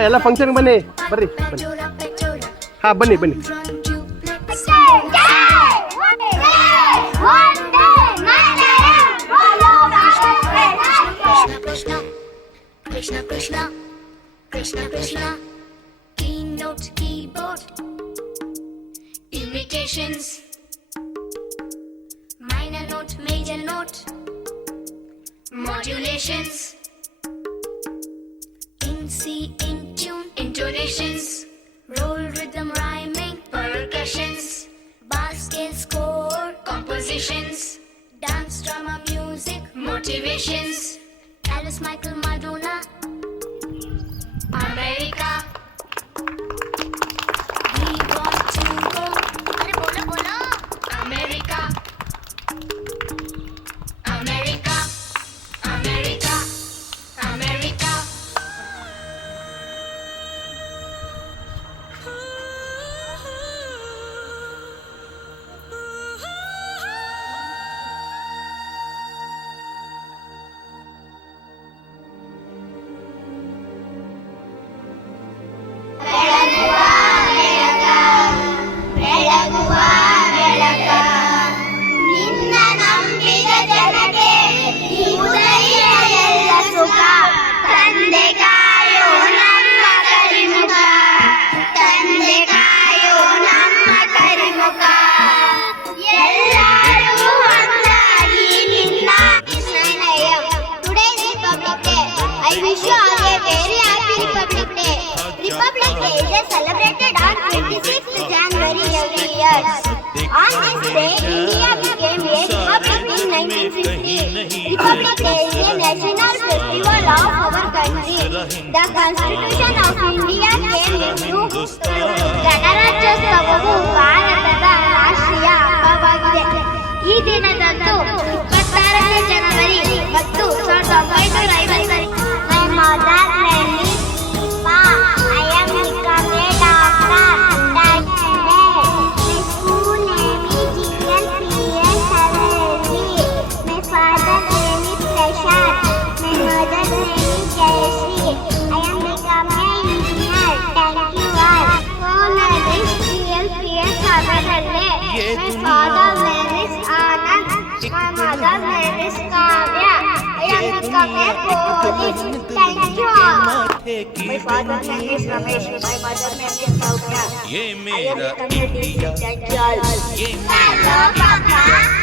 ಅಮ್ಮ ಎಲ್ಲ ಫಂಕ್ಷನ್ ಬನ್ನಿ ಬರ್ರಿ ಬನ್ನಿ ಹಾ ಬನ್ನಿ ಬನ್ನಿ Krishna, Krishna, Krishna, Krishna, Krishna, keynote, keyboard, imitations, minor note, major note, modulations, in C, in tune, intonations, roll rhythm, rhyming, percussions, bass scale, score, compositions, dance, drama, music, motivations, Alice, Michael, Madonna, Republic Day is celebrated on 26th January every year. On this day, India became a republic in 1950. Republic Day is a national festival of our country. The Constitution of India came into ಗಣರಾಜ್ಯೋತ್ಸವವು ಭಾರತದ ರಾಷ್ಟ್ರೀಯ ಹಬ್ಬವಾಗಿದೆ ಈ ದಿನದಂದು father name is Anand. My mother name is Kavya. I am become a police. Thank you all. My father name is Ramesh. My mother name is Saukya. ये I am मेरा India teacher. Thank you all. ये Hello, Papa.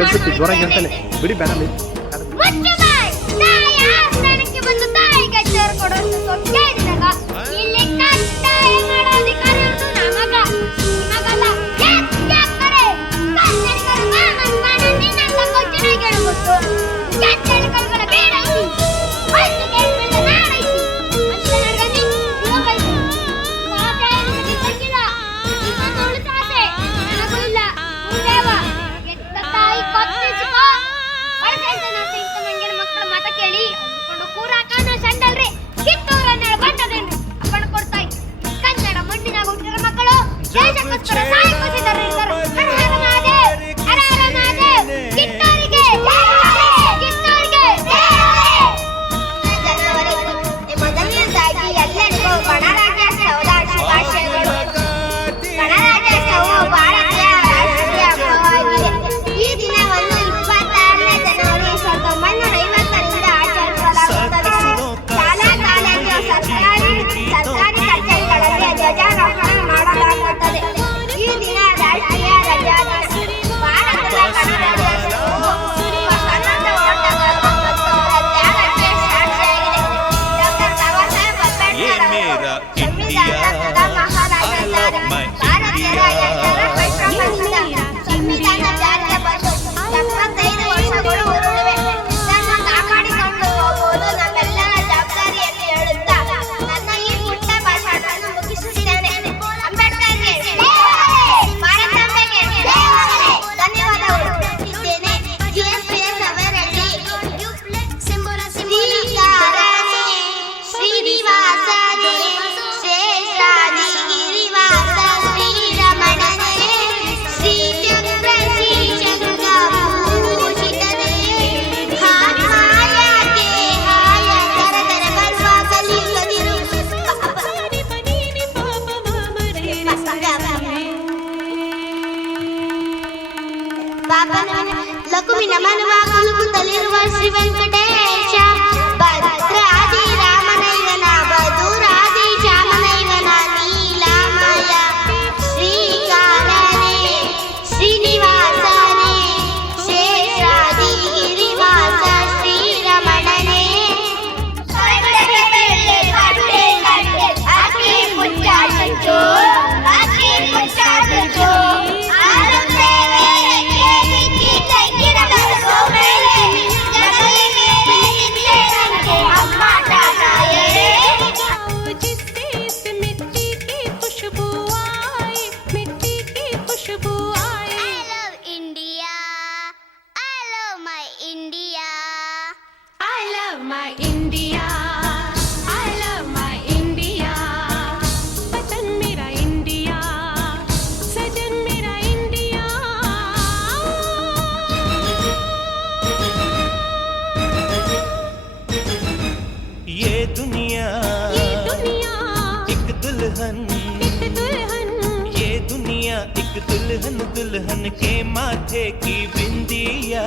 ಕೆಡ್ಸುತ್ತೆ ಜ್ವರ ಅಂತಲೇ ಬಿಡಿ ಬ್ಯಾನಲ್ಲಿ दुल्हन दुल्हन के माथे की बिंदिया।